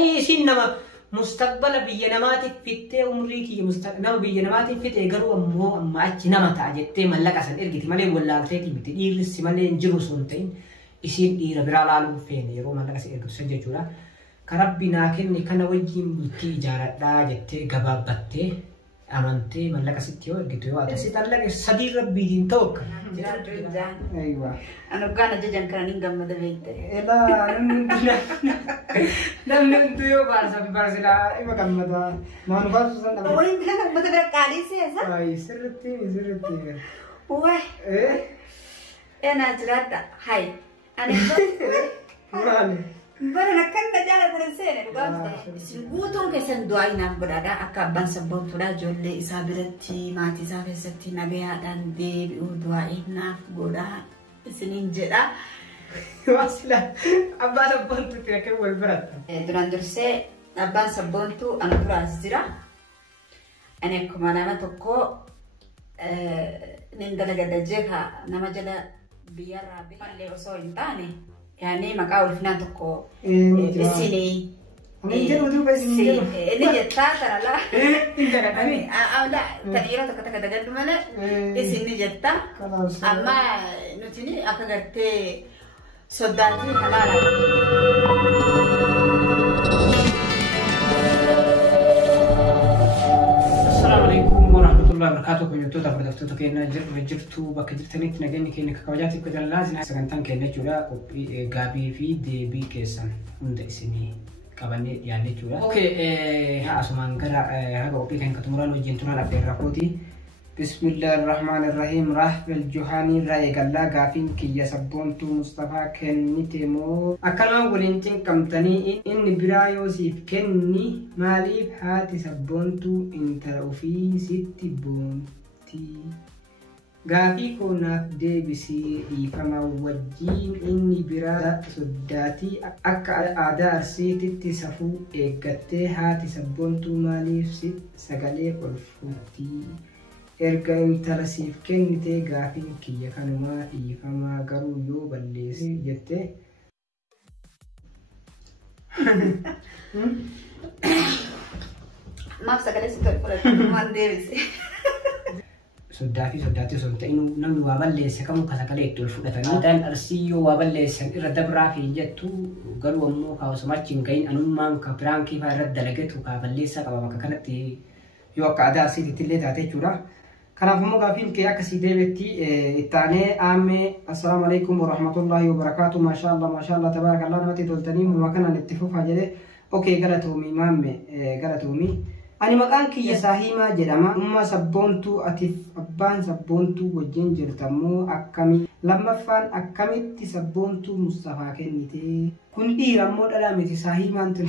يعني سينما مستقبل بينامات فتة أمريكي نما بينامات فتة قروا أما أتش نما تعجتة ملك أصلا إرجتي مالي ولا ألتي بتدير السمالين جروسونتين يصير دير برالالو فين يروم ملك أصلا إرجت سججولا كربنا كن كنا وجيم بتي جارة راجتة جبابتة أمانتي ملك أستيو إرجتيو أتسي تلاقي صديق ربي دينتوك أيوة أنا كان جدا كان ينقم مدبيت لا لم ننتيو بارسلا إما كم مدا ما نقول سنة وين كان مدبر كاريسي هذا أي سرتي واه أنا جراد هاي أنا مالي برا كنا جالا درسين سنقولون كسن دعينا برada أكبر سبب ترى جل إسابرتي ما تسافرتي نبيها دان دي ودعينا برا سنين جدا واصلة أبى سبب تتركه والبرد دران درسي أبى سبب تو أنا برا زرا أنا كمان أنا تكو نندل جدا جها نما جلا بيارا بيارا لوسوين تاني يعني مقاول فنان تكو بسيني نجرو دو بس نجرو نجت ترى لا انت كتاني أو لا تغييرات كتك تجد ملا بسيني جتا أما نتيني أكغرت صداتي حلالا السلام عليكم ورحمة الله وبركاته كم يوتيوب تفردفتو كينا جرتو بكجرتني تنجني كينا كوجاتي كذا لازم سكنتان كينا جورا غابي في دي بي كيسان عند اسمي كابني يعني جورا اوكي ها اسمان كرا ها غوبي كان كتمران وجنتنا لا بيرافوتي بسم الله الرحمن الرحيم راح بالجوهاني راي قلا غافين كي يسبونتو مصطفى كنيتمو اكلم ولنتين كمتني ان برايو سيف كني ماليف هاتي سبونتو انترو في ست بونتي غافي كوناف دي بسي فما وجين اني برا سداتي اكا ادار سيتي تسفو ايغتي هاتي سبونتو ماليف ست سغالي والفوتي erga intala siif kennite gaafin kiyya kanumaa dhiifamaa garuu yoo balleesse jette maaf sagalee si tolfuu waan deebise soddaatii osoo hin ta'in namni waa balleesse kamuu ka sagalee itti ol fudhatanii adaan arsii yoo waa balleessan irra dabraa fi jettu garuu ammoo kaawwasumaachi hin gahin anummaan ka biraankii fa'aa irratti dalagetu ka balleessaa qaba bakka kanatti yoo akka aadaa arsiititti illee taate jechuudha. كلام فمو قافين كي أكسي ديبتي التاني آمي السلام عليكم ورحمة الله وبركاته ما شاء الله تبارك الله نمتي دولتني وما كان نتفوف هجده أوكي قلتومي مامي قلتومي أنا مكان كي يساهيما جدما أما سبونتو أتف أبان سبونتو وجين جرتمو أكامي لما فان أكامي تسبونتو مصطفى كنيتي كن إيرامو دلامتي ساهيما أنتو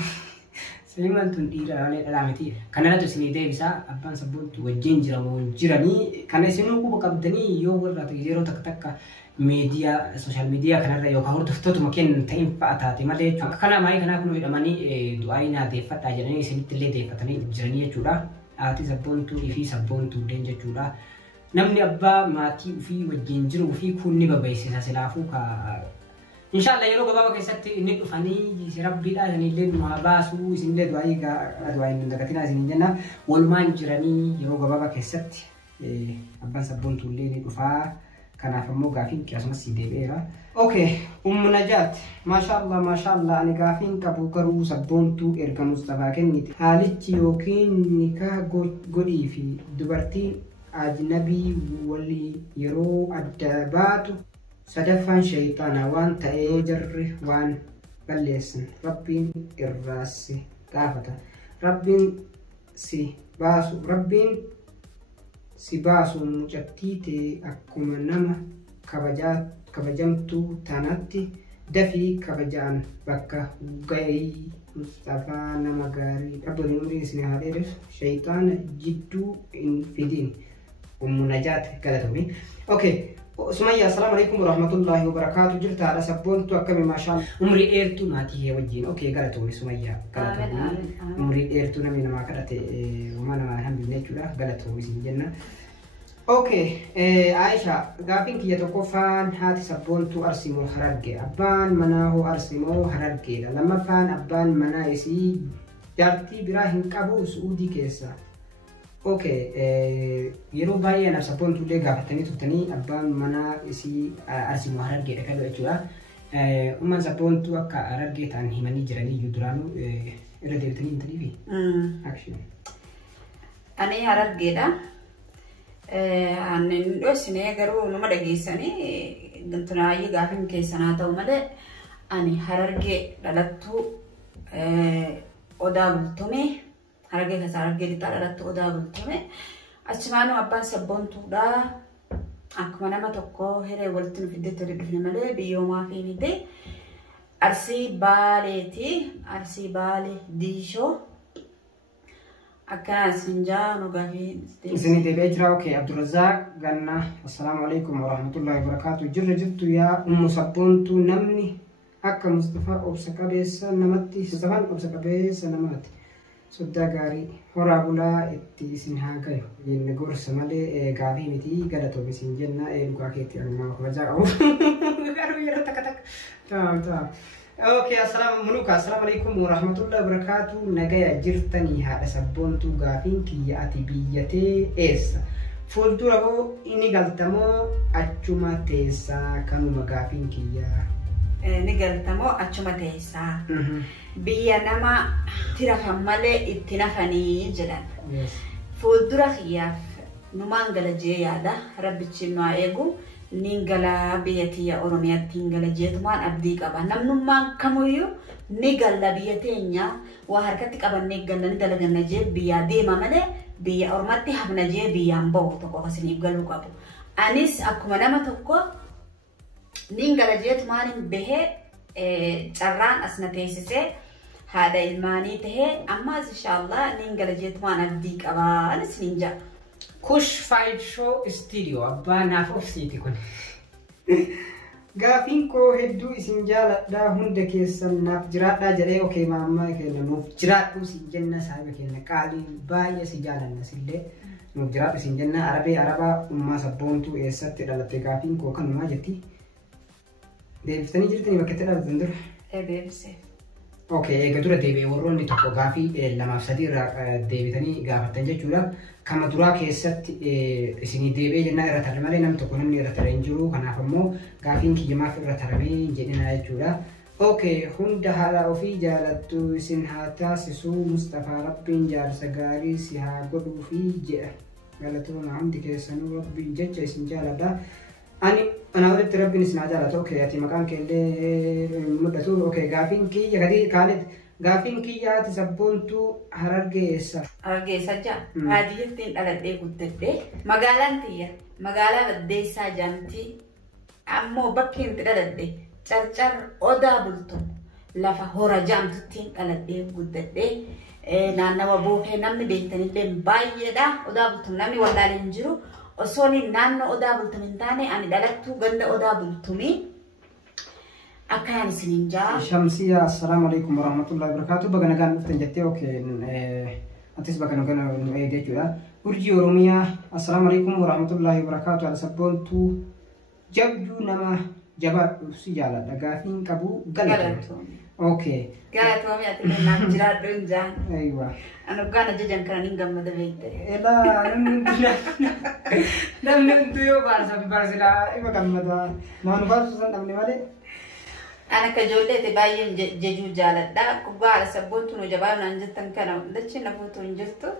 سليمان تندير على علامتي كان لا تسني ديفيسا أبان سبونت وجين جراني كان يسمونه كوبا كابدني يوغر راتيجيرو تك ميديا سوشيال ميديا كان رأيو كهور تفتو مكان تيم فاتاتي ما ليه كان معي كان أكون يدماني دعائنا ديفت أجنبي سنت اللي ديفتني جرانية جورا آتي سبونتو إفي سبونتو دينجا جورا نمني أبا ماتي وفي وجين جرو وفي كوني ببايسي سلافو كا إن شاء الله يروق بابا كيست إنك فني ربي لا يعني لين ما باسو سند دعائي من دكتنا زين جنا والمان جراني يروق بابا كيست أبان سبون تولين دفاع كان فمو قافين كأسمع سيدي بيرا أوكي نجات ما شاء الله أنا قافين كبوكرو سبون تو إركا مصطفى كنيت حالتي يوكين نكاه قولي في دبرتين أجنبي واللي يرو الدباتو سدفان شيطانا وان تأجر وان بلسن ربين الراس كافتا ربين سي باسو مجتيتي أكما نما كبجمتو تاناتي دفي كبجان بكا غي مصطفى نما غاري ربنا نوري سنهاريرف شيطان جدو انفدين نجات كالتومي اوكي سمية السلام عليكم ورحمة الله وبركاته جرت على سبونتو أكمل ما شاء الله عمري إيرتو ناتي هي وجين أوكي قالتوني سمية قالتوني عمري إيرتو نمي نما كرت وما نما هم بنيجورا قالتوني سنجنا اوكي عائشة غافين كي يتوقفان هاتي سبونتو ارسمو حرقي ابان مناهو ارسمو حرقي لما فان ابان منايسي جارتي براهن قبو سعودي كيسا اوكي يرو باي انا سبونتو لي غافتني تتني ابان منايسي ارسمو حرقي دكالو اجوا امman سبونتو اكا حرقي تان هيماني جراني يدرانو رديتني انتني في اكشن أنا حرقي دا أنا نوسني أجرو نما دقيسني دنتنا أي قافين كيسنا تو مده أنا حرقي دلتو أدا بلتومي حرقي كسرقي دلتو أدا بلتومي أشمانو أبان سبونتو دا أكمنا ما تكو هري ولتن في الدتر دفن مده بيوما في مده أرسي بالي ديشو أكان سنجان وقافين سني دي بيجرا اوكي عبد الرزاق قالنا السلام عليكم ورحمة الله وبركاته جرت يا أم سبونتو نمني أكا مصطفى أبسكا بيسا نمتي مصطفى أبسكا بيسا نمتي سودا غاري هرابولا اتي سنها كيو ينقور سمالي غافي متي غلطو بسين جنة لقا كيتي أنا خرجا أو غارو يرتكتك تمام اوكي السلام عليكم ورحمة الله وبركاته نجايا جرتني هذا سبونتو غافين كي أتي بيتي إس فولدورو إني قلتمو أجمع تيسا كانوا مغافين كي نقلتمو أجمع تيسا بيا نما ترفهم مالي اتنافني جلال فولدورا خياف نمان غلجي يادا ربي تشنو ايغو نينغلا بيتي أوروميا تينغلا جيتمان أبديك أبا نمنمان كمويو نيغلا بيتينيا وحركتك أبا نيغلا ندلغا نجيب بيا ديما ملي بيا أورماتي حب نجيب بيا مبو تقو خسني يبغلو كابو أنيس أكما نما تقو نينغلا جيتمان بيه تران أسنا تيسيسي هذا الماني تهي أما إن شاء الله نينغلا جيتمان أبديك أبا أنيس نينجا كوش فايد شو استوديو أبا نافوف سيتي كون غافين كو هدو إسنجالة دا هندك يسناف جرات دا جري أوكي ماما كينا نوف جرات دو سنجنة سايبا كينا قالي باية سجالة نسيلة نوف جرات سنجنة عربا أما سبونتو إيسات دالتي غافين كو كان ما جتي ديفتني جرتني بكتلا بزندر ديبسي اوكي قدرة ديبي وروني تقو غافي لما فسدير ديبتني غافتن ججورا كما درا كيست سيني ديبي جنا رترمالي نم تكونني رترنجرو كنا فمو غافين كي جما في رترمي جدنا ججورا اوكي هند هذا وفي جالتو سنهاتا سسو مصطفى ربين جار سغاري سيها غدو في جه قالتو ما عندك سنو ربي جج سنجالا أنا أريد ربي نسمع جالت أوكي ياتي مكان كله مدته أوكي غافين كي يغدي كانت غافين كي يا تسبونتو هرجيسا جا هذه يتين على ده كنت ده مقالة بديسا جانتي أمو بكين تدرد ده چرچر أدا بلتون لفا هورا جام تتين على ده كنت ده نانا وبوه نمني بيتني لين باي ده أدا بلتون نمني ولا لنجرو أصوني نانو أدا بلتمين تاني أنا دلتو غند أدا بلتمي أكان سنينجا شمسية السلام عليكم ورحمة الله وبركاته بغنا كان نفتن جتي أوكي أنتس بغنا كان نؤيد جدا أرجي أوروميا السلام عليكم ورحمة الله وبركاته على سبونتو جبجو نما جبا سجالة دقافين كابو غلطو اوكي غلطو مياتي نجرا دونجا ايوه انا غانا ججن كان نغم دبيت لا ننتيو بارسا بارسلا ايما كمدا ما نفاس سن امني مالي انا كجولة تباين ججو جالت دا كوبا على سبونتو نجبار ننجتن كان دتش نفوتو نجرتو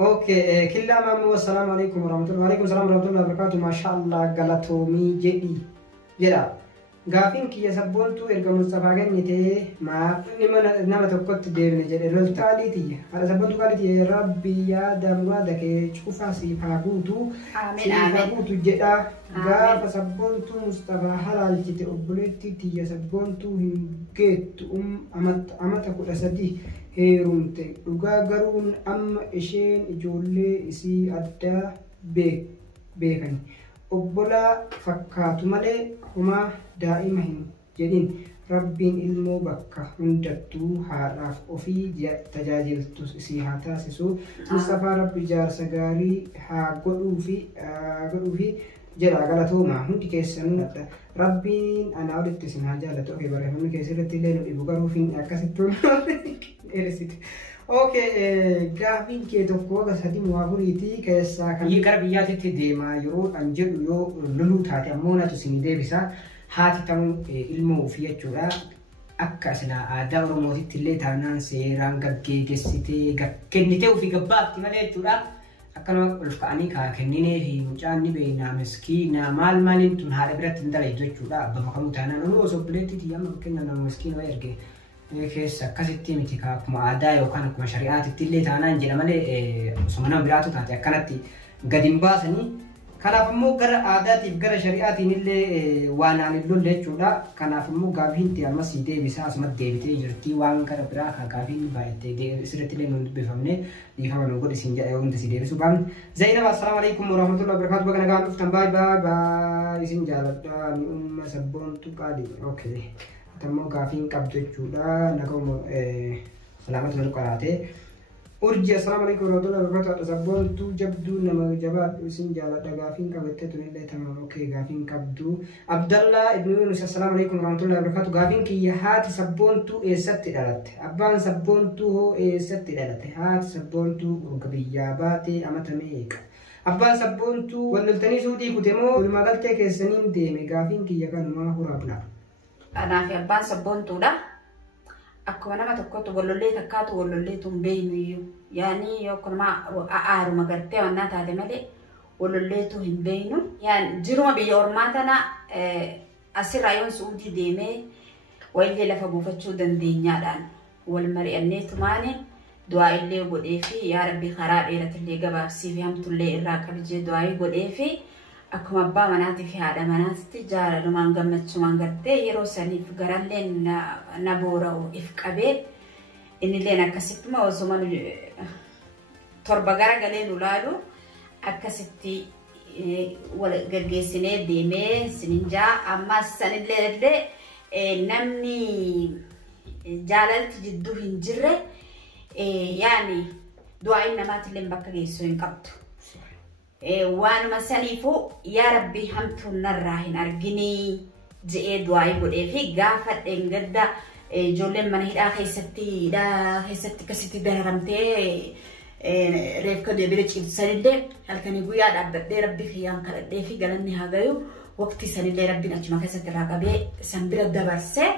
اوكي كلا ما السلام عليكم ورحمة الله وعليكم السلام ورحمة الله وبركاته ما شاء الله غلطومي جدي جدا غافين كي يسبونتو إرجع مصطفى جنيته ما نما تقط ديرنا جد رلتاليتي على سبونتو قالتي ربي يا دمرا دك شوفا سي فاقوتو آمين آمين فاقوتو جدا غاف سبونتو مصطفى حلال جت أبولتي تي يسبونتو هنجت أمت كل سدي هيرونت وجاجرون إشين جولة إسي أدا بيكني أبولا فكاتو مالي هما دائما جدين rabbiin ilmoo bakka hundattuu haadhaaf ofii tajaajiltu isii haa taasisu. Mustafaa rabbi jaarsa gaarii haa godhuufi jedha galatooma hundi keessanuu rabbiin ana walitti isin haa jaallatu. Okay, barreeffamni keessatti illee nu dhibu garuu fin akkasittuu dheerisite. Okay, gaafiin kee tokko akka sadii muwaafuriitii keessaa kan gara biyyaatitti deemaa yeroo an jedhu yoo loluu taate ammoo natu isin deebisa. Haati ta'uun ilmoo ofii jechuudha. Akka silaa aadaa Oromootitti illee taanaan seeraan gaggeessitee kennitee ofii gabbaatti malee jechuudha. Akkanuma ol ka'anii kenninee fi mucaan ni beeknaa miskiina maaliin tun haadha biratti hin dalaytu jechuudha. Abba makamuu taanaan olu osoo bileettiiti amma fakkeenya nama miskiina waa erge keessa akkasitti miti akkuma aadaa yookaan akkuma shari'aatitti illee taanaan jedha malee osoo nama biraatu taate akkanatti gadi hin baasanii. Kanaaf immoo gara aadaatiif gara shari'aatiin illee waan aan illolle jechuudha. Kanaaf immoo gaafiin ta'e ammas deebisaa asumatti deebitee jirti waan gara biraa kan gaafiin baay'attee sirriitti illee nuun dubbifamne dhiifama nu godhi siin jedha yoo hundi si deebisu baafne. Zainab assalaamu alaikum warahmatullahi wabarakatuh bakka nagaan dhuftan baay'ee isin jaaladha ni umma sabboontu qaali. Okay. Atammoo gaafiin qabdu jechuudha nagama salaamatu nu qaraatee. Urji assalamu alaikum warahmatullahi wabarakatuh. Sabboontu jabduu nama jabaadhu isin jaaladha gaafiin qabattee tunillee tamam. Okay, gaafiin qabdu. Abdallah ibn Yunus assalamu alaikum warahmatullahi wabarakatuh. Gaafiin kiyya haati sabboontu eessatti dhalatte? Abbaan sabboontu hoo eessatti dhalate? Haati sabboontu urga biyyaa baatee amata meeqa? Abbaan sabboontu walloltanii suudhii kute moo walumaa galtee keessaniin deeme? Gaafiin kiyya kanumaa huraabna. Anaa fi abbaan sabboontuudha. Akkuma nama tokkotu wallollee takkaatu wallollee tun beeynu iyyuu yaani yookanuma aaruma gartee wannaa taate malee wallollee tun hin beeynu yaani jiruma biyya ormaa tana asirraa yoon suudii deemee wayillee lafa buufachuu dandeenyaadhaan wal mari'annee tumaane du'aa illee godhee fi yaa rabbi karaa dheeratillee gabaabsii fi hamtullee irraa qabjee du'aa godhee fi akkuma abbaa manaatii fi haadha manaatti jaalalumaan gammachuumaan gartee yeroo saniif garallee na boora'u if qabee innillee akkasittuma osuma torba gara galee nu laalu akkasitti wal gaggeessinee deemee sininjaa ammas sanillee namni jaalalti jidduu hin jirre yaani du'aayin namaatillee bakka geessuu hin qabdu. Waanuma saniifuu yaa rabbi hamtuun narraa hin arginii je'ee du'aa godhee fi gaafa dheengadda ijoolleen mana hidhaa keessatti akkasitti dararamtee reefka deebire ciibsanillee halkanii guyyaa dhaabbadhee rabbi kiyyaan kadhadhee fi galanni haa gayu waqtii sanillee rabbiin achuma keessatti irraa qabee san bira dabarsee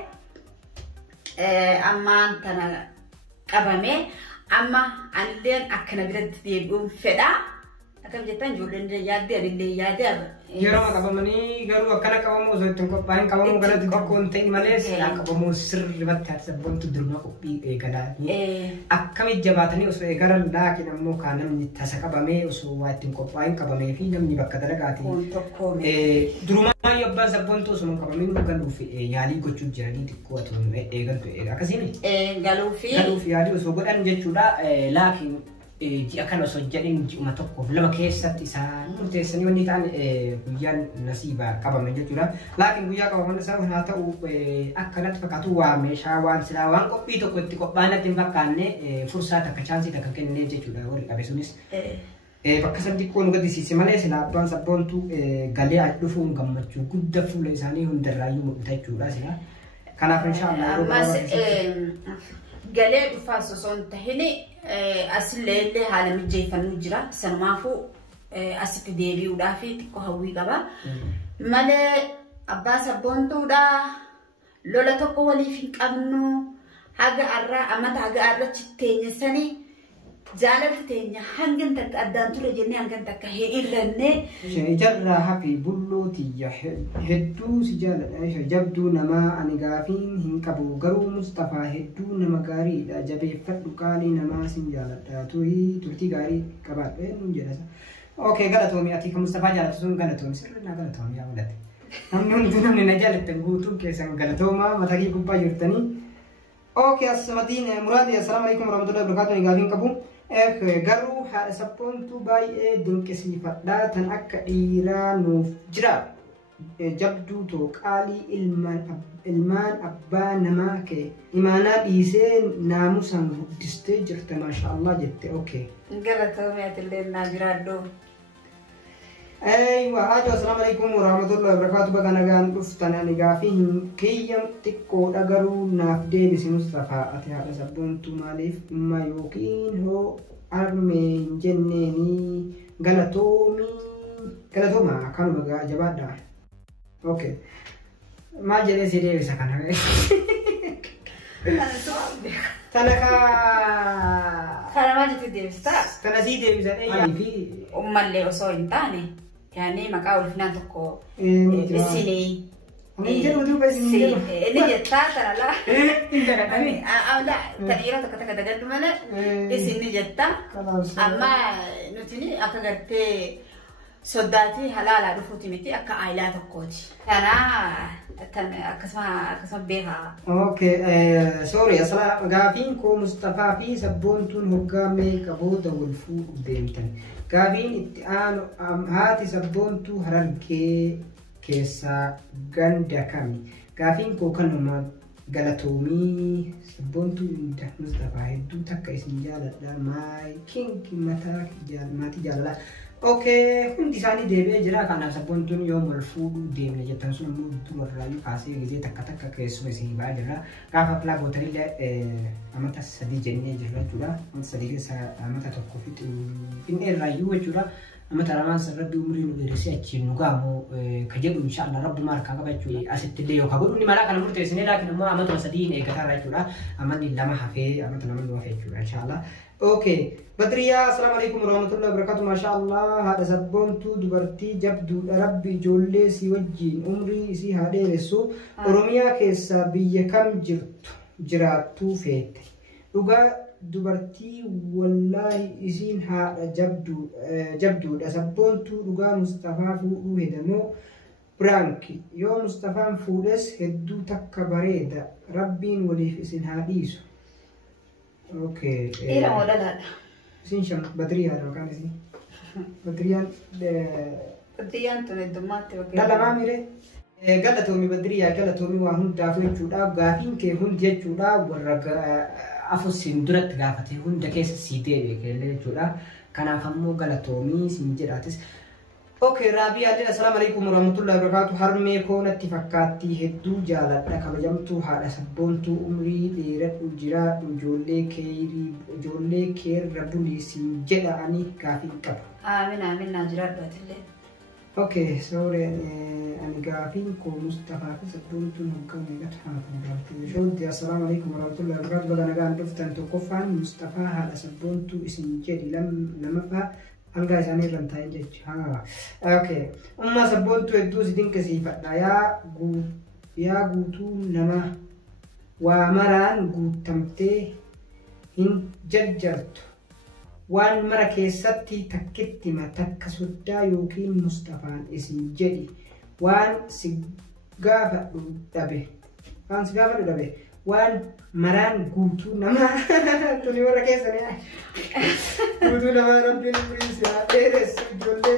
ammaan tana qabamee amma anilleen akkana biratti deebi'uun fedhaa. Akkam jettan ijoolleen yaadde adillee yaadde yeroo qabamanii garuu akkana qabamu osoo ittiin qophaa'in qabamu galatti tokkoon ta'in malee seeraan qabamu sirribatti haati sabboontu duruma qophii eegalaanii akkamitti jabaatanii osoo eegalan laakiin ammoo kaan namni tasa qabamee osoo waa ittiin qophaa'in qabamee fi namni bakka dalagaatii durumaa yoo abbaan sabboontu osoo qabamin galuuf yaalii gochuu jiranii xiqqoo atoo eegaltu akkasiin galuufi yaalii osoo godhan jechuudha laakiin ji'a kana osoo jedhin ji'uma tokkoof lama keessatti isaan murteessanii wanni ta'an guyyaan nasiibaa qabame jechuudha. Laakiin guyyaa qabaman isaa haa ta'u akkanatti fakkaatu waa meeshaa waan silaa waan qophii tokko itti qophaa'anatti hin fakkaanne fursaa takka chaansii takka kennee jechuudha warri qabe sunis. Bakka sadii qoon gaddisiise malee silaa abbaan sabboontu galee dhufuun gammachuu guddaa fuula isaanii hundarraayyuu mul'ata jechuudha silaa. Kanaaf inshaAllah galee dhufaas osoo hin tahini asillee haala mijeeffannuu jira sanumaafuu asitti deebi'uudhaaf xiqqoo hawwii qaba malee abbaa sabboontuudha lola tokko waliif hin qabnu haga arraa amata haga arra chitteenya jaalalli teenya hangan takka addaan ture jennee hangan takka hin irranne jarraa hafi bullootiyya hedduu si jaaladha jabduu namaa ani gaafiin hin qabu garuu Mustafaa hedduu nama gaariidha jabeeffadhu qaalii namaa sin jaaladha turtii gaarii qabaadha nun jedhasa. Okay, galatoomi ati kan Mustafaa jaalatu sun galatoomi sirriidha galatoomi yaa mul'ate. Namni hunduu namni na jaalattan guutuun keessan galatooma matarii gubbaa jirtanii. Okay, asmatiin muraadi assalaamu alaikum warahmatullahi wabarakatuh gaafiin qabu. Garuu haadha sabboontu baay'ee dinqisiifadha tan akka dhiiraa nuuf jira jabduu too qaalii ilmaan abbaa namaa kee imaanaa dhiisee naamusan guddistee jirta maashaallah jette. Okay. Galatoomii atillee naa jiraadhoo. أيوة هذا السلام عليكم ورحمة الله وبركاته. بقى نجان أفتنا نجافين كيم تكو أجرو نافدي بس مصطفى أتها سبونتو مالف ما يوكين هو أرمين جنني غلطوما كانوا بقى جبادة. أوكي ما جلس يدي بس كان تناكا خلا ما جت دي بس تناسي دي بس أي في اللي وصوين تاني يعني ما قاول فينا تكو السني نجرب بس نجرب اللي جت ترى لا انت كتبي أو لا تغييرات كتك تجد ملا السني جت أما نتني أكغرت صداتي حلال رفوتي متي أكا عائلات القوتي أنا أكسما بيها. اوكي سوري اصلا غافين كو مصطفى في سبونتون هقامي كبودا والفوق ديمتن غافين اتعانو هاتي سبونتو هرنكي كيسا غندا كامي غافين كو كانوما غلطومي سبونتو انت مصطفى هدو تكا اسم جالة ماي كينك متاك ماتي جالة. اوكي كنت ساني ديبي جرا كان سبونتون يوم الفود ديم لجتن سو مود مررايو كاسي غزي تك تك كيسو سي باجرا كافا بلا بوتري ل امتا سدي جني جرا جورا امتا سدي سا امتا توكوفيت ان الرايو جورا امتا رامان سرد عمري نغيرسي اچي نغامو كجب ان شاء الله رب ماركا كبچو اسيت لي يو كبو ني مالا كان مرتي سني لكن ما امتا سدي ني غتا جورا امني لما حفي امتا لما نو في جورا ان شاء الله. اوكي بدريا السلام عليكم ورحمة الله وبركاته. ما شاء الله هذا سبونتو دبرتي جبدو ربي جولي سي وجين عمري سي هذا رسو أروميا كيسا بيا كم جراتو فيت لغا دبرتي والله إسين هذا جبدو سبونتو لغا مصطفى فوقو هدمو برانكي يوم مصطفى فولس هدو تكبريدا ربين وليف إسين هاديسو. اوكي إيه ولا لا سينشم بدريا لو كان اسمي بدريا تندمات لا لا ما ميري قالتومي بدريا قالتومي وهم دافو جودا غافين كي هم دي جودا ورغ افوسين درت غافتي هم دكيس سيدي كله جودا كان فمو قالتومي سينجراتس. اوكي رابي السلام عليكم ورحمة الله وبركاته. هرمي كون اتفاقاتي هدو جالت كبجمتو هذا سبونتو عمري ديرت وجرات جولي كير ربولي سنجد عني كافي كب. آمين آمين ناجرات باتلين. اوكي سوري أنا كافي كو مصطفى في سبونتو نقوم نقطع شودي السلام عليكم ورحمة الله وبركاته. بدنا قاعد دفتن توقفان مصطفى هذا سبونتو سنجد لما فا ألقى جاني رنتاين جيش ها. اوكي أما سبونتو يدوس دين كسيفة يا غوتو نما ومران غوتمتي هن جرجرت وان مرا كيستي تكتي ما تكسودا يوكين مصطفى اسم جدي وان سيغافا دبه وان مران غوتو نما تولي ورا كيسني غوتو نما ربي بريس يا ديرس جولي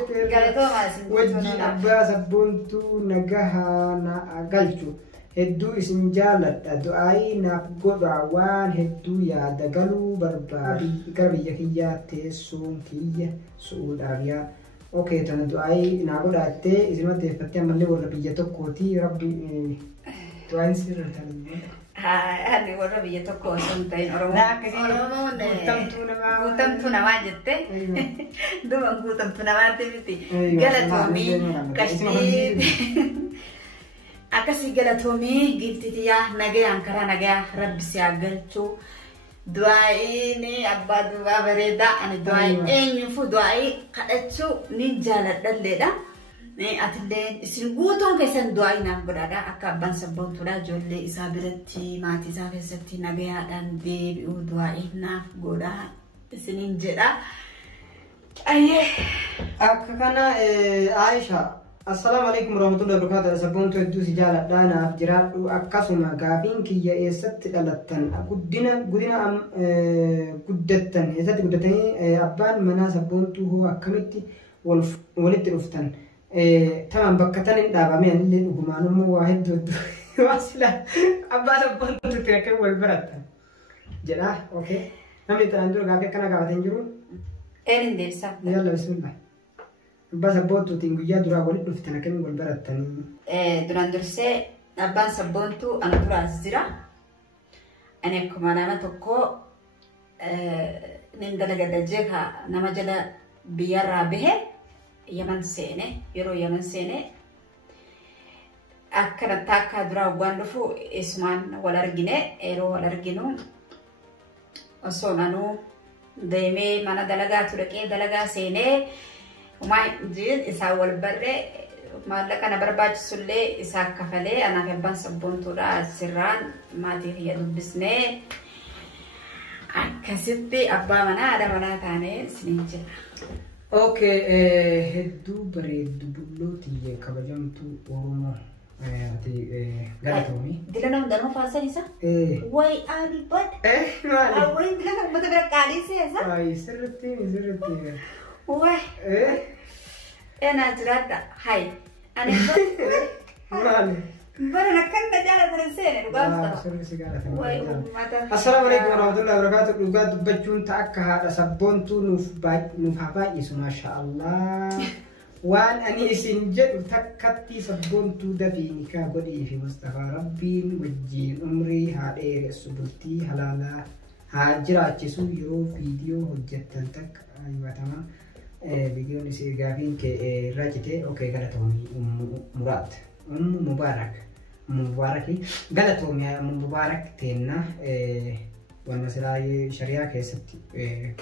وجي ابا سبونتو نغاها نا غالچو هدو اسم جالت دعاي نافقود عوان هدو يا دقلو برباري قربية كيا تيسون كيا سؤول عربيا. اوكي تانا دعاي نافقود عتي اسمه تفتح ملي وربية توقوتي ربي دعاي نسير رتالي هذه وربية توقو سنتين أرمون قوتمتونا ما جدت دوما قوتمتونا ما تبتي قالتومي كشتيد أكسي قالتومي قلتي يا نجا أنكرا نجا رب سيعقلتو دعائي أبا دعاء بريدا أنا دعائي إن يفو دعائي قلتو نجالة دلدا أتلين سنقوتون كيسن دعائي نبرادا أكابان سبون تولا جولي إسابرتي ماتي ساكستي نجا دان ديبيو دعائي نفقودا سنين جدا أيه أكاكنا عايشة السلام عليكم ورحمة الله وبركاته. سبونتو يدوس جالة دانا أفجرات وأكاسوما غافين كي يأسات دلتن قدنا قدتن يسات قدتن أبان منا سبونتو هو أكمتي ولت رفتن tamam bakka tanin dhaabame anillee dhugumaanummoo waa hedduu wasila abbaa sabboontu tti akka wal barattan jedha okay namni tanaan dura gaafii akkana gaafatan jiru Eenin deebisa. yalla bismillah abbaa sabboontuutiin guyyaa duraa walitti dhuftan akka wal barattanii Duraan dursee abbaan sabboontuu ana duraas jira. Ani akkuma nama tokko nin dalagadda jeeka nama jala biyyarraa bahe Yaman seene yeroo Yaman seene akkanatti akka duraa waan dhufu isumaan wal argine yeroo wal arginu osoo nanuu deemee mana dalagaa dhaqee dalagaa seenee umaa jiin isaa wal barree maallaqa na barbaachisullee isaa kafalee anaaf abbaan sabboontuudha sirraan maatii kiyya dubbisnee akkasitti abbaa manaa haadha manaa taanee isiniin jira. okay hedduu bareeddu bullooti kabajamtu Oromoo ati galatoomii Dilana hundanuu faasan isa? Way albad. maali Way dilana ummata bira qaaliisee isa? ay sirritti Way. Ena jiraadha. Hai. Ani maali bara nakkan da jala taranseene dhugaafta. sirritti galatoomii Way ummata. Assalamu alaikum warahmatullahi wabarakatuh. Dhugaa dubbachuun ta'a akka haadha sabboontuu nuuf haa baay'isu maashaallah. Waan ani isin jedhu takkatti sabboontuu dafii nikaa godhii fi Mustafaa Rabbiin wajjiin umrii haa dheeressu bultii halaalaa haa jiraachisu yeroo viidiyoo hojjettan takka ayyaatama. Viidiyoon isii gaafiin kee irraa citee okay galatoomii muraad mubaaraki galatoomii mubaarak teenna waan siraayi shariyaa keessatti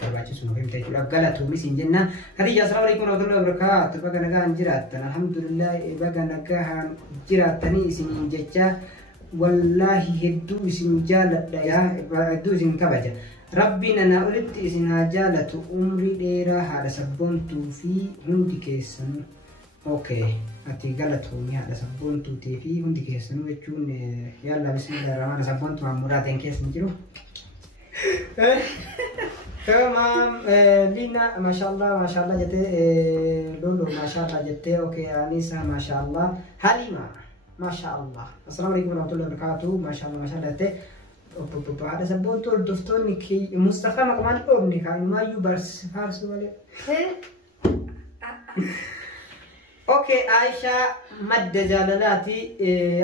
barbaachisu nuuf himte jechuudha galatoomii siin jenna hadiyya assalamu alaikum warahmatullahi wabarakatuh baga nagaan jiraattan alhamdulillah baga nagaan jiraatanii isiniin jecha wallahi hedduu isin jaaladha yaa hedduu isin kabaja Rabbiin ana olitti isin haa jaalatu umrii dheeraa haadha sabboontuu fi hundi keessan okay ati galatoomii haadha sabboontuutii fi hundi keessanuu jechuun yalla bismillahir rahmanir rahim sabboontuu muraateen keessan jiru tamam Lina mashallah jette Lolo mashallah jette okay Anisa mashallah Halima mashallah assalamu alaikum warahmatullahi wabarakatuh mashallah jette Ada sabboontuu hordoftoonni Mustafaa maqaan dhoofne kaa'imaayyuu faarsu malee. Okay, Aisha madda jaalalaati.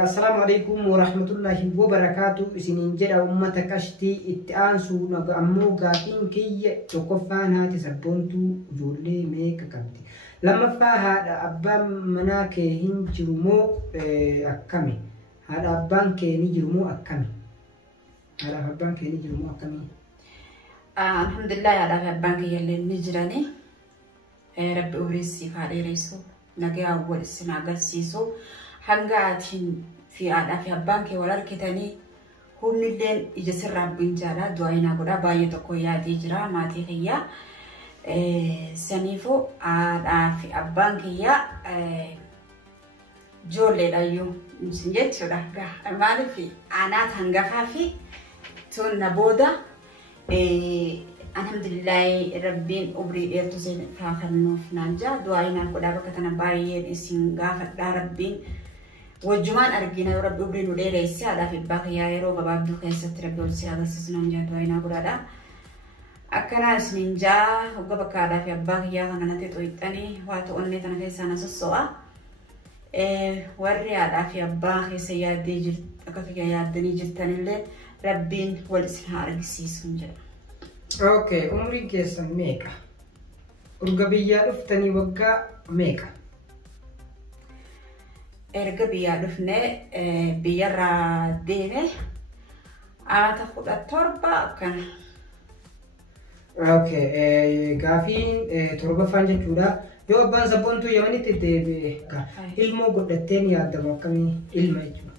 Assalamu alaikum warahmatullahi wabarakatuh. Isiniin jedha uummata qashtii itti aansu ammoo gaafiin kiyya tokkoffaan haati sabboontuu ijoollee meeqa qabdi. Lammaffaa haadha abbaan manaa kee hin jiru moo akkami? Haadha abbaan kee ni jiru moo akkami? Ada abbaan kee ni jiru moo akkami? Alhamdulillah ada abbaan kiyya illee ni jirani. Rabbi umrii siif haa dheeressu. Nagaa wal isin agarsiisu. Hanga atiin fi haadhaa fi abbaan kee wal argitanii humnilleen ija sirraan binjaadha. Du'aayinaa godhaa baay'ee tokko yaadee jira maatii kiyya. Saniifuu haadhaa fi abbaan kiyya ijoolleedhaayyuu jechuudha. Maaliif anaat hangafaa fi tun booda alhamdulillah rabbiin umrii dheertu seen faafannuuf naan jaa du'aayinaan godhaa bakka tana baay'een isin gaafadhaa rabbiin wajjumaan argina yoo rabbi umrii nu dheeresse haadhaaf abbaa kiyyaa yeroo gabaabduu keessatti rabbi ol si agarsiisu naan jaa du'aayinaa godhaadha. Akkana isiniin jaa hogga bakka haadhaaf abbaa kiyyaa kana natti xoyixanii waa ta'onnee tana keessaa na sosso'a. Warri haadhaa fi abbaa keessa yaaddee jirtu akka kiyya yaaddanii jirtanillee Rabbiin wal isin haa argisiisu jedha. Okay, umriin keessan meeqa? Urga biyyaa dhuftanii waggaa meeqa? Erga biyyaa dhufne biyyarraa deeme amata 17 akkana. Okay, gaafiin torbaffaan jechuudha. Yoo abbaan sabboontuu Yamanitti deebi'e ilmoo godhatteen yaadamu akkamii ilma jechuudha?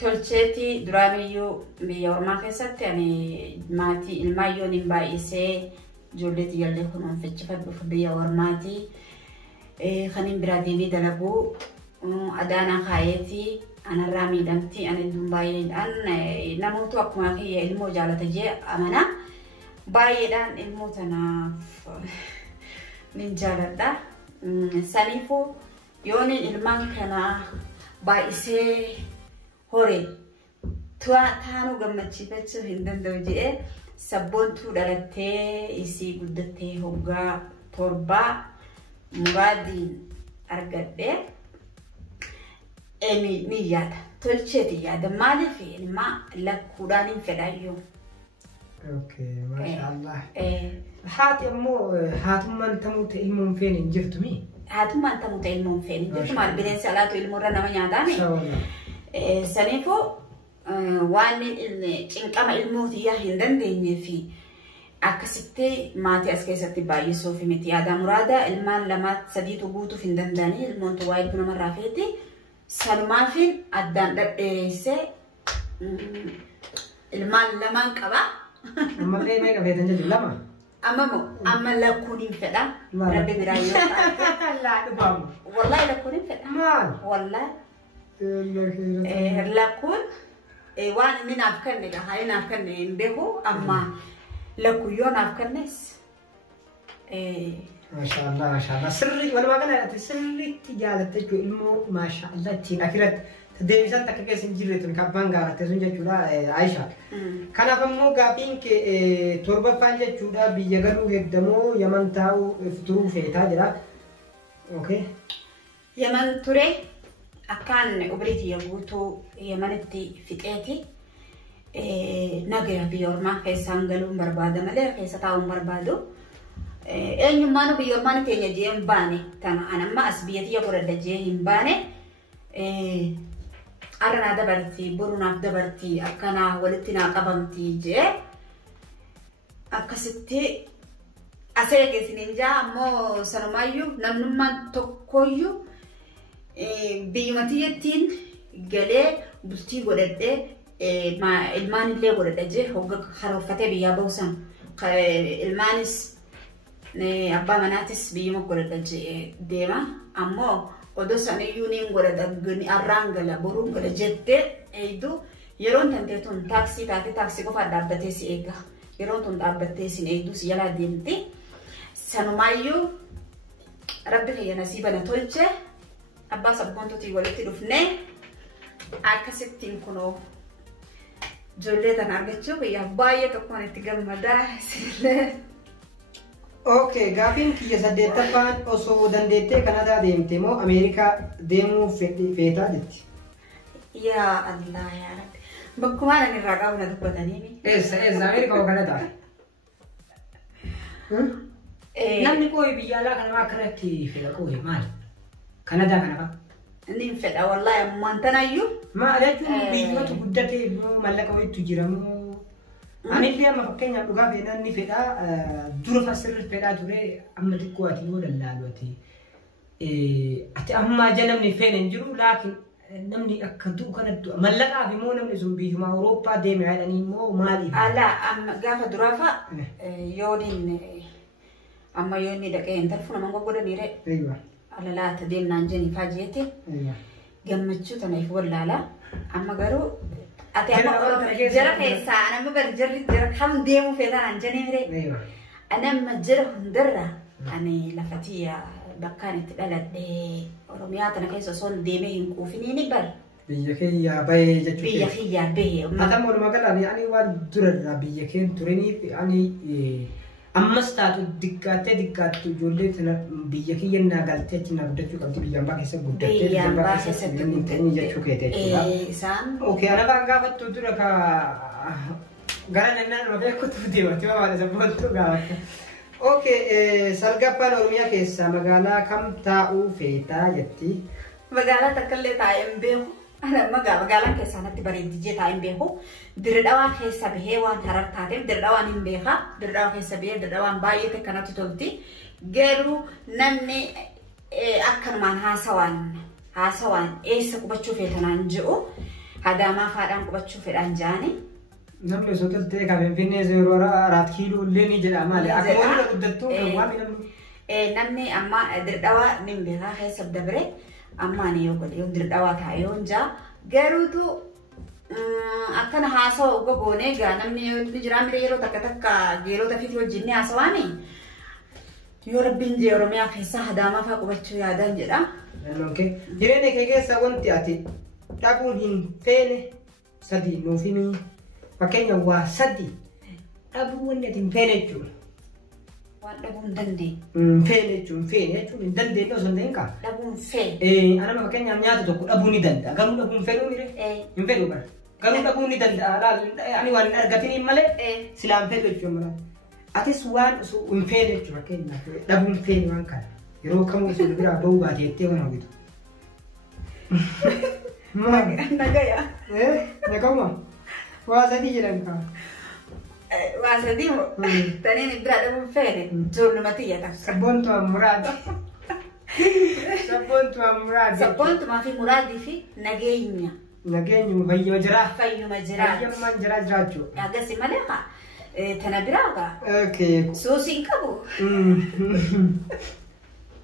Tolcheetti duraaniyyuu biyya ormaa keessatti ani maatii ilmaayyoon hin baay'isee ijoolleetti jallee kunuunfachifadhuuf biyya ormaati. Kan hin biraa deemee dalaguu adaanaa kaayeetii anarraa miidhamti ani hedduun baay'eedhaan namoota akkuma kiyya ilmoo jaalata jee amana baay'eedhaan ilmoo tanaaf nin jaaladha. saniifuu yooni ilmaan kana baay'isee horee taanuu gammachiifachuu hin danda'u jedhee sabboontuu dhalattee isii guddattee hoggaa 7 muraadiin argadhee ni yaada tolcheeti yaada maaliif ilmaa lakkuudhaan hin fedhaayyuu. Okay, mashallah. Haati ammoo haatummaan tamuute ilmoon feene hin jirtu mi? Haatummaan tamuute ilmoon feene hin jirtu maal bineensi alaatu ilmoorra nama nyaataani. Saniifuu waan cinqama ilmootiyaa hin dandeenyee fi akkasitti maatii as keessatti baay'isuuf miti yaada muraada ilmaan 2-3 guutuuf hin danda'anii ilmoon waa ilmu namarraa feeti sanumaafin addaan dhadheessee ilmaan 2 qaba. Amma meeqa feetan jechuun 2? Amma lakkuun hin fedha. Rabbi biraa yoo taate. Laa dhufamu. Wallahi lakkuun hin fedha. Maal? Wallahi. Lakkuun waan inni naaf kenne haa inni naaf kenne hin beeku amma lakkuun yoo naaf kennes. Mashallah mashallah sirri walumaa galatti sirriitti jaalatte jechuun ilmoo mashallah ittiin akhiratti deebisan takka keessa hin jirre tun kabbaan gaaratte sun jechuudha Aisha. Kanaaf ammoo gaafiin kee 7ffaan jechuudha biyya galuu heddamoo Yaman taa'uu turuu feetaa jira. Okay. Yaman ture akkaan obriiti yaguutuu Yamanitti fixeeti. Nagaya biyya ormaa keessaan galuun barbaada malee keessa taa'uun barbaadu. Eenyummaan biyya ormaan teenya jee hin baane tana anamma as biyyatiyya godhadha jee hin baane. Arana dabarti borunaaf dabarti akkana walitti naa qabamti jee akkasitti asee keessaniin jaa ammoo sanumayyuu namnummaan tokkoyyuu biyyumatiyattiin galee bultii godhadhee ilmaan illee godhadha jee hogga karoorfatee biyyaa ba'usan ilmaanis abbaa manaatis biyyuma godhadha jee deema ammoo odo saniyyuu niin godhadha arraan gala boruun gala jettee eeydu yeroon tanteetun taaksii taate taaksii qofaa dhaabbatee si eega yeroon tun dhaabbattee sin eeydu si jalaa deemti sanumaayyuu rabbi kiyya nasiibana tolche abbaa sabboontotii walitti dhufnee akkasittiin kunoo ijoollee tan argachuu biyya baay'ee tokkoon itti gammadaa isinillee. Okay, gaafiin kiyya 8ffaan osoo dandeettee Kanadaa deemte moo Ameerikaa deemuu feetaa jetti? Yaa Allah yaa Rabbi. Bakkumaan ani irraa qabu na dubbatanii. Eessa Ameerikaa moo Kanadaa? Namni kooyi biyya alaa kana akkanatti fedha kooyi maali? Kanadaa kana fa'a? Inni hin fedha wallahi ammaan tanayyuu. Maal jechuun biyyumatu guddatee mallaqa wayiitu jiramoo? Ani illee amma fakkeenyaaf dhugaa feenaan ni fedhaa dura fasirri fedhaa ture amma xiqqoo ati yoo lallaalu ati amma namni feene hin jiru laakiin namni akka du'u kanatti mallaqaaf immoo namni sun biyyuma Awurooppaa deeme haadhanii immoo maaliif? Alaa amma gaafa duraafa yooniin amma yoonni dhaqee hin tarfu nama goggodaniire. Alalaata deemnaan jenifaa jeete gammachuu tanaaf wallaalaa amma garuu ati amma jara keessa anamma bar jara kam deemu feetan anjani mire anamma jara hundarra ani lafatiya bakkaan itti dhaladhe Oromiyaa tana keessa son deeme hin quufiniini bar biyya kiyyaa bahee jechuudha biyya kiyyaa bahee matam walumaa galaan ani waan durarraa biyya keen turaniif ani ammas taatu diqqaattee ijoollee tana biyya kiyya naa galtee achi naa guddachuu qabdi biyya ambaa keessa guddattee biyya ambaa keessatti hin ta'in jechuu keete jechuudha. Okay, ana baan gaafattu dura ka gara nannaan nama beekutu deemati waan sabboontu gaafata. Okay, salgaffaan Oromiyaa keessaa magaalaa kam taa'uu feetaa jetti? Magaalaa takkaallee taa'ee hin beeku. Magaalaan keessaa natti bareeddi jee taa'ee hin beeku. Dirdhawaa keessa bahee waan harar taateef dirdhawaan hin beeka. Dirdhawaa keessa bahee dirdhawaan baay'ee takkanatti tolti. Garuu namni akkanumaan haasawaan eessa qubachuu feetanaan jiru Adaamaa faadhaan qubachuu fedhaan jaani. Namni osoo toltee kan Finfinnee 4 kiiloo illee ni jedha maali? Akka waan guddattuu kan waan namni amma dirdhawaa ni beeka keessa dabre. Amma ani yoo godhe yoo dirdhawaa taa'ee yoo jaa garuutu akkana haasawa uga goonee gaa namni yoo jira mire yeroo takka geelota fiti wajjin ni haasawaani Yoo rabbiin jee Oromiyaa keessaa Adaamaa fa'aa qubachuu yaadan jedha. Naannoon jireenya kee keessa wanti ati dhabuun hin feene sadii nuuf himi. Fakkeenya waa sadii dhabuu wanni ati hin feene jechuudha. Waan dhabuu hin dandeenye. Feene jechuun hin dandeenye osoo hin ta'in kaa. Dhabuu hin feene. Anama fakkeenyaaf nyaata tokko dhabuu ni danda'a. Garuu dhabuu hin fedhuu mire? Hin fedhuu bara. Garuu dhabuu ni danda'a. Ani waan hin argatiniin malee silaan fedhu jechuudha. Atis waan osoo hin feene jechuudha fakkeenyaaf dhabuu hin feene waan kana. Yeroo kamuu isin biraa bahuu baate jettee waan hawwitu. Nagaya. Nagama. Waa sadii jedhan kaa. Waa sadii moo? Taniin biraa dhabuu hin feene. Ijoollumatti jedhama. Sabboontu muraadi. Sabboontu muraadi. Sabboontumaa fi muraadii fi nageenya. Nageenyuma fayyuma jiraa. Fayyuma jiraa. Fayyummaan jiraa jiraachuu. Agasi malee haa. Tana biraa kaa. Okay. Soosii qabu.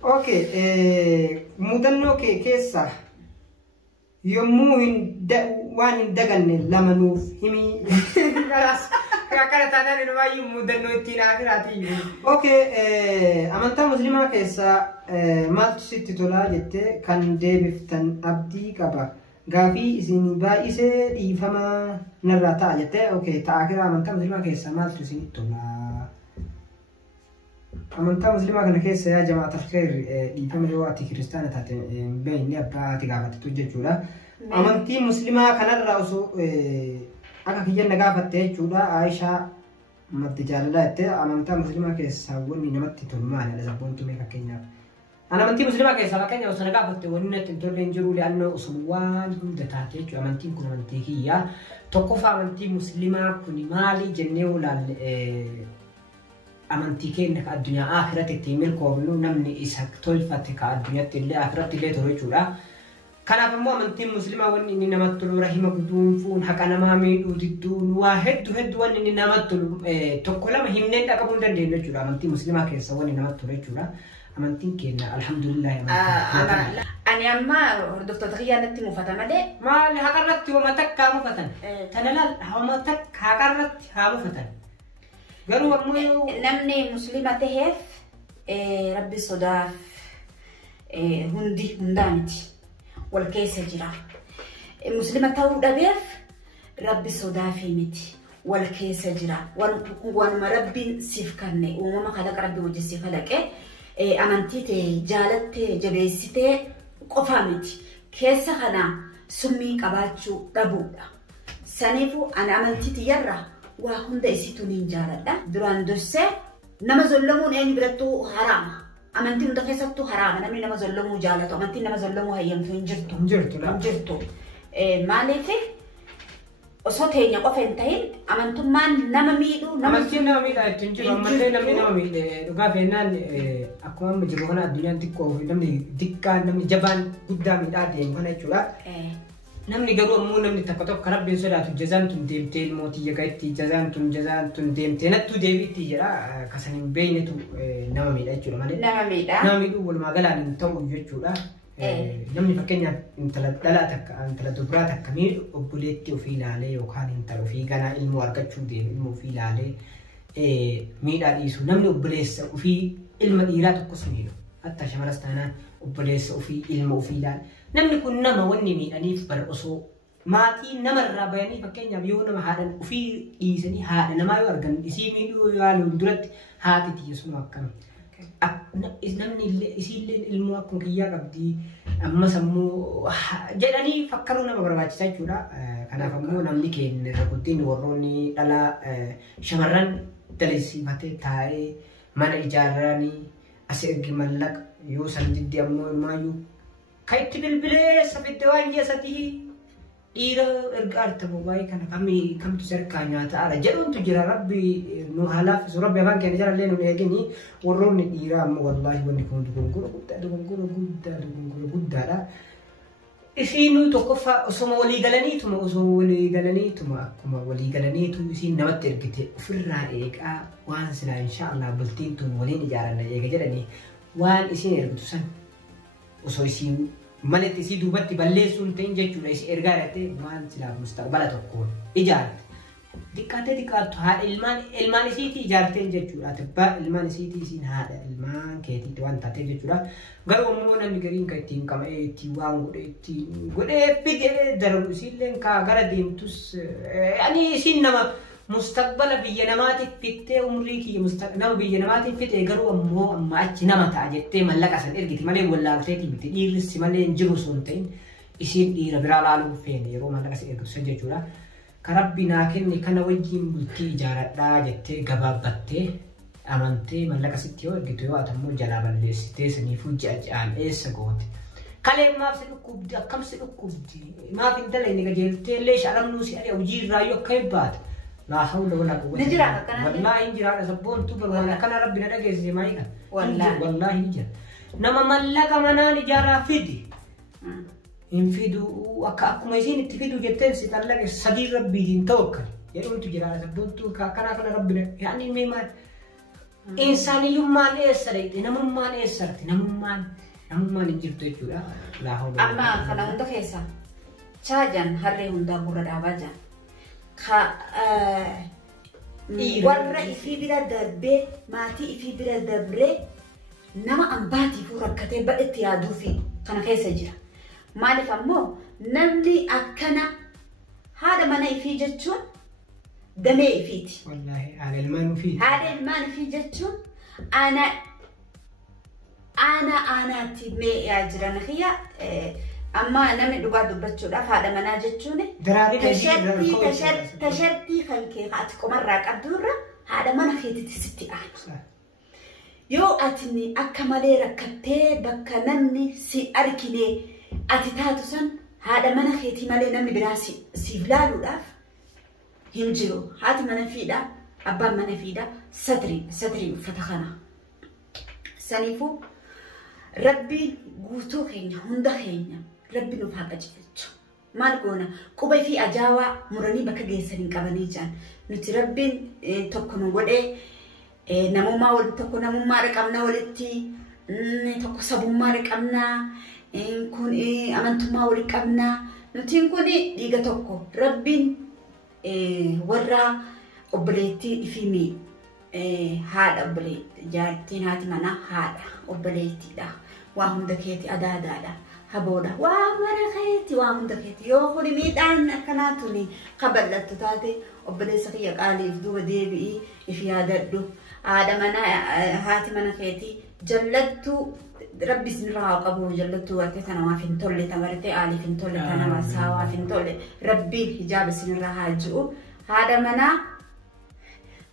Okay. Mudannoo kee keessa yommuu waan hin daganne lama nuuf himi. Akkana taanaan ilmaayyuu mudannoo ittiin haafiraati. Okay. Amantaa musliimaa keessa maaltu sitti tolaa jettee kan deebiftan abdii qaba. Gaafii isin baay'isee dhiifama narraa ta'a jettee okay ta'aa amantaa musliimaa keessa maaltu isinitti tolaa? Amantaa musliimaa kana keessa yaa jamaatal khair dhiifama yoo ati kiristaana taate hin beekne abbaa ati gaafattu jechuudha. Amantii musliimaa kanarraa osoo akka kiyyan gaafatte jechuudha. Aishaa madda jaalalaa jettee amantaa musliimaa keessa wanni namatti tolu maalidha sabboontu mee fakkeenyaaf. Ana amantii musliimaa keessa fakkeenyaaf osoo gaafatte wanni natti hin tolle hin jiru li'aannoo osoo waan hunda taate jechuudha. Amantiin kun amantii kiyyaa. Tokkoffaa amantii musliimaa kun maali jennee ulaalle amantii keenya ka addunyaa akhiratti ittiin milkoofnu namni isa tolfate ka addunyaatti illee akhiratti illee tolu jechuudha. Kanaaf immoo amantiin musliimaa wanni inni namatti tolu rahima guduunfuun haqa namaa miidhuu didduun waa hedduu wanni inni namatti tolu tokko lama himnee dhaqabuu hin dandeenye jechuudha. Amantii musliimaa keessa wanni namatti tolu jechuudha. Amantiin keenya alhamdulillah. Ani amma hordoftoota kiyyaa natti mufata malee. Maali haqarratti homa takka mufatan? Tana laal homa takka haqarratti haa mufatan. Garuu ammoo namni musliima taheef rabbi sodaaf hundaa miti wal keessa jira. Musliima ta'uu dhabeef rabbi sodaaf miti wal keessa jira. Wanuma rabbiin siif kanne uumama kalaqa rabbi wajjin si kalaqe amantii ta'e jaalattee jabeessitee qofaa miti. Keessa kana summii qabaachuu dhabuudha. Saniifuu ani amantii tiyyarraa waa hunda isitu niin jaaladha. Duraan dursee nama zollamuun eenyu birattuu haraama. Amantii hunda keessattuu haraama. Namni nama zollamuu jaalatu. Amantiin nama zollamuu hayyamtu hin jirtu. Hin jirtu. Maaliif osoo teenya qofa hin ta'in amantummaan nama miidhuu. Amantiin nama miidhaa ittiin jiru. Ammallee namni nama miidhe dhugaa feennaan akkuma amma jiru kana addunyaan xiqqoo fi namni xiqqaan namni jabaan guddaa miidhaa deemu kana jechuudha. Namni garuu ammoo namni takka tokko rabbiin sodaatu jazaan tun deemtee mootii yagaitti jazaan tun deemtee nattu deebiitti jedha kasan hin beeynetu nama miidha jechuudha malee. Nama miidha. Nama miidhuu walumaa galaan hin ta'u jechuudha. Namni fakkeenyaaf intala dhalaa takka intala dubaraa takka miidhu obboleettii ofii ilaalee yookaan intala ofii ganaa ilmoo argachuu deemu ilmoo ofii ilaalee miidhaa dhiisu namni obboleessa ofii ilma dhiiraa tokkos miidhu hatta shamaras taanaan obboleessa ofii ilma ofii ilaale. Namni kun nama wanni miidhaniif bar osoo maatii namarraa bayanii fakkeenyaaf yoo nama haadhan ofii dhiisanii haadha namaa yoo argan isii miidhuu yaaluun duratti haati tiyyasuma akkami. Namni illee isiillee ilmoo akkuma kiyyaa qabdi ammas ammoo jedhanii fakkaruu nama barbaachisa jechuudha. Kanaaf ammoo namni keenya irra guddin warroonni dhalaa shamarran dalisiifatee taa'ee mana ijaarranii asii ergi mallaqa yoo san diddi ammoo ilmaayyuu kaitti bilbilee sabidde waan jeessatii dhiira erga artamu baay'ee kana kamtu sarkaa nyaata ala jedhuntu jira rabbi nu halaafisu rabbi afaan keenya jara illee nu eegini warroonni dhiiraa ammoo wallaahi wanni kun dogongora guddaadha. Isiinuu tokkoffaa osoo walii galaniituma akkuma walii galaniitu isiin namatti ergite ofirraa eegaa waan silaa inshaallah bultiin tun waliin ijaaranna eega jedhanii waan isiin ergitu san osoo isiin maletti isii duubatti balleessuun ta'in jechuudha isii ergaa irratti waan silaaf mustaqbala tokkoon ijaarte xiqqaattu haadha ilmaan isiitii ijaarteen jechuudha. Tibbaa ilmaan isiitii isiin haadha ilmaan keetiitti waan taatee jechuudha. Garuu immoo namni gariin kan ittiin qama'ee ittiin waan godhee fidee dararu isiilleen kaa gara deemtus ani isiin nama mustaqbala biyya namaatiif fittee umrii kiyya nama biyya namaatiif fittee garuu ammoo amma achi nama ta'a jettee mallaqa san ergiti malee wallaalteetii miti dhiirrissi malee hin jiru sun ta'in isiin dhiira biraa laaluu feene yeroo mallaqa si ergitu jechuudha. Karabbi naa kenne kana wajjin bultii ijaaradhaa jettee gabaabbattee amantee mallaqa sitti yoo ergitu yoo atammoo jalaa balleessitee saniifuu ji'aan eessa goote. Kalee maaf si dhukkubdi akkam si dhukkubdi maaf hin dalayne gajeeltee illee shaalamnuu si ari'a hojii irraa yoo akka hin baate. لا حول ولا قوة نجرا كنا والله ينجرا سبون توبر ولا كان ربنا دقيس زي ما يكن والله ينجر نما ملقا منا نجارا فيدي ينفيدوا وكأكم يزين تفيدوا جتين ستلاقي صديق ربي دين توكل يعني أنتوا جرا سبون تو كنا ربنا يعني ميمان إنساني يومان إيسرت نممان إيسرت نممان نجيب تجوا لا حول ولا قوة أما كنا عند كيسا شاجن هري عند برا دابجان warra ifii bira darbee maatii ifii bira dabree nama ambaatiif rakkatee badhetti yaaduu fi kana keessa jira. Maaliif ammoo namni akkana haadha mana ifii jechuun damee ifiiti. Wallaahi haadha ilmaan ifii. Haadha ilmaan ifii jechuun aanaatti mee yaa jiran kiyya amma namni dhugaa dubbachuudhaaf haadha manaa jechuun tashartii kan kee ati qomarraa qabdurra haadha mana keetitti sitti aanu. Yoo ati akka malee rakkattee bakka namni si argine ati taatu san haadha mana keetii malee namni biraa siif laaluudhaaf hin jiru. Haati mana fiidha, abbaan mana fiidha, satrii uffata kana. Saniifuu Rabbi guutuu keenya hunda keenya Rabbi nuuf haa qajeelchu. Maal goona quba fi ajaawaa muranii bakka geessanii qabanii jiran. Nuti Rabbiin tokko nu godhee namummaa walitti tokko namummaa qabna walitti tokko sabummaa qabna kun amantummaa walitti qabna. Nutiin kun dhiiga tokko Rabbiin warra obboleettii ifimi haadha obboleettii jaartiin haati manaa haadha obboleettiidha. Waa hunda keeti adaadaadha. Haboda waa mara keeti waa hunda keeti yoo kuni miidhaan akkanaatuni qaballattu taate obboleessa kiyya qaaliif duuba deebi'ii if yaadadhu. Haadha mana haati mana keeti jallattu Rabbi sinirraa qabu jallattu warte tana waaf hin tolle tamartee aaliif hin tolle tana masaa waaf hin tolle Rabbiin hijaaba sinirraa haa ji'u. Haadha manaa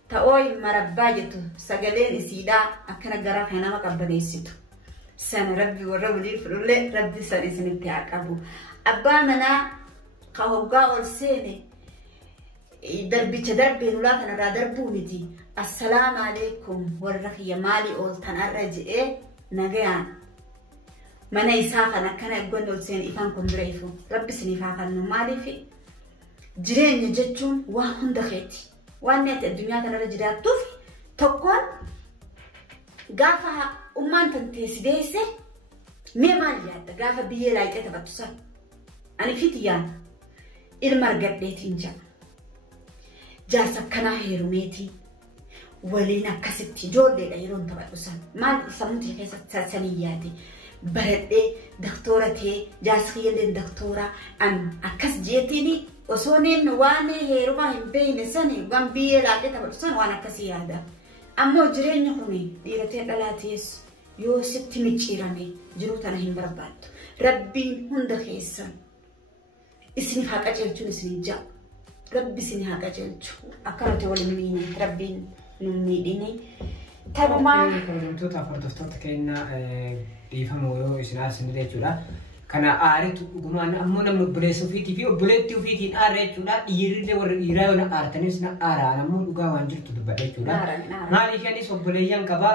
ta'ooy marabbaa jettu sagaleen isiidhaa akkana garaa kan nama qabbaneessitu. Sana Rabbi warra waliin fudhulle Rabbi san isinitti haa qabu. Abbaa manaa ka hoggaa ol seene darbicha darbeen ulaa kanarraa darbuu miti. Assalaamu alaikum warra kiyya maalii ooltan arra je'ee nagayaan mana isaa kan akkana eegganni ol seene ifaan kun bira ifu. Rabbi isiniif haa kennu maaliif jireenya jechuun waan hunda keeti. Waan ati addunyaa kanarra jiraattuuf tokkoon gaafa ummaan tantee si deesse mee maal yaadda gaafa biyyee laayixee taphattu san ani fiti yaadda ilma argadheetiin jira jaarsa akkanaa heerumeetiin waliin akkasitti ijoolleedha yeroon taphadhu san maal sammuutii keessa sanii yaade baradhee daktoora ta'ee jaarsa kiyyallee daktoora an akkas jeetiin osoo neen waan heerumaa hin beeyne sani waan biyyee laayixee taphattu san waan akkasii yaada. Ammoo jireenya kuni dhiiratee dhalaatees yoo sitti micciirame jiruu tana hin barbaaddu. Rabbiin hunda keessan isiniif haa qajeelchuun isin ja'a. Rabbi isin haa qajeelchu. Akkanatti waliin miine Rabbiin nu miidhine. Tabumaa. Kabajamtoota hordoftoota keenya dhiifamoo yoo isin aasinidha jechuudha. Kana aaritu dhugumaan ammoo namni obboleessa ofiitii fi obboleettii ofiitiin aara jechuudha. Dhiirillee warra dhiiraa yoo na aartanis na aaraan ammoo dhugaa waan jirtu dubbadha jechuudha. Maaliif anis obboleeyyan qaba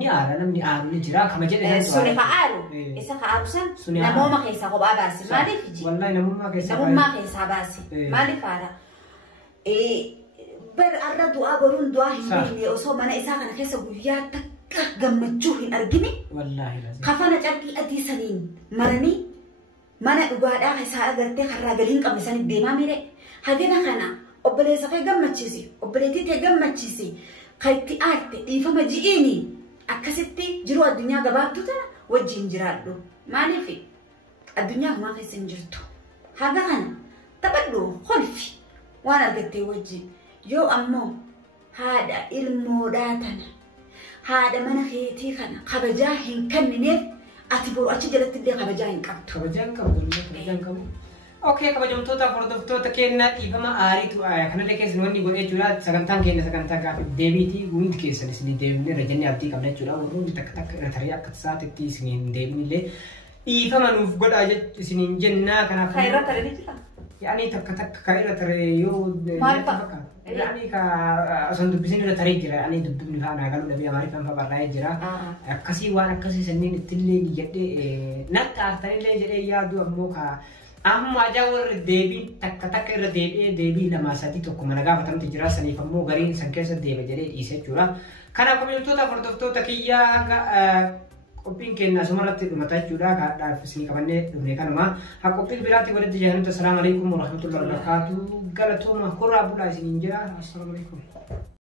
ni aara namni aaru ni jira kama jedhe. Suni fa'aaru isa fa'aaru san namooma keessaa kophaa baasi maaliif iji? Wallahi namummaa keessaa baasi maaliif aara? Bar arra du'aa boruun du'aa hin beekne osoo mana isaa kana keessa guyyaa takka gammachuu hin argine. Wallahi kafana carqii adii saniin maranii mana dhugaadhaa isaa agartee karraa galiin qabne saniif deemaa mire hagana kana obboleessa kee gammachiisi obboleettii kee gammachiisi kaitti aarte dhiifama ji'iini akkasitti jiruu addunyaa gabaabduu tana wajjin jiraadhu maaliif addunyaa humaa keessa hin jirtu haga kana taphadhu kolfi waan argattee wajjin yoo ammoo haadha ilmoodhaa tana haadha mana keetii kana kabajaa hin kennineef ati boru achi jalatti illee kabajaa hin qabdu. Kabajaa hin qabu. Okey, kabajamtoota hordoftoota keenyaa dhiifama aariitu kanallee keessan wanni godhee jechuudha. Sagantaan keenya sagantaa gaaffii deebiitii hundi keessan isin deebinee irra jennee abdii qabna jechuudha. Warroonni takka irra tarii akka tasaatitti isin hin deebinillee dhiifama nuuf godhaa isiniin jennaa kanaaf. Kan irra taree jira. Yaani takka kan irra taree yoo maal fa'a? Yaani ka osoo dubbisin irra taree jira. Yaani dubbifni fa'aa naagaluu dhabee amaariffaan fa'aa barraa'ee jira. Akkasii waan akkasii sanniin ittillee jedhee natti aartanillee jedhee yaadu ammoo ka amma ajaa warra deebii takka irra deebii lama sadii tokko mana gaafatamti jira saniif ammoo gariin san keessa deema jedhee dhiise jechuudha. Kanaaf kabajamtoota hordoftoota kiyyaa hanga qophiin keenya asumarratti dhumata jechuudha. Kaadhaaf isin qabannee dhumne kanuma. Haa qophiin biraatti walitti jaalantu. Assalaamu alaikum warahmatullahi wabarakatuh. Galatooma horaa bulaa isiniin jira. Assalaamu alaikum.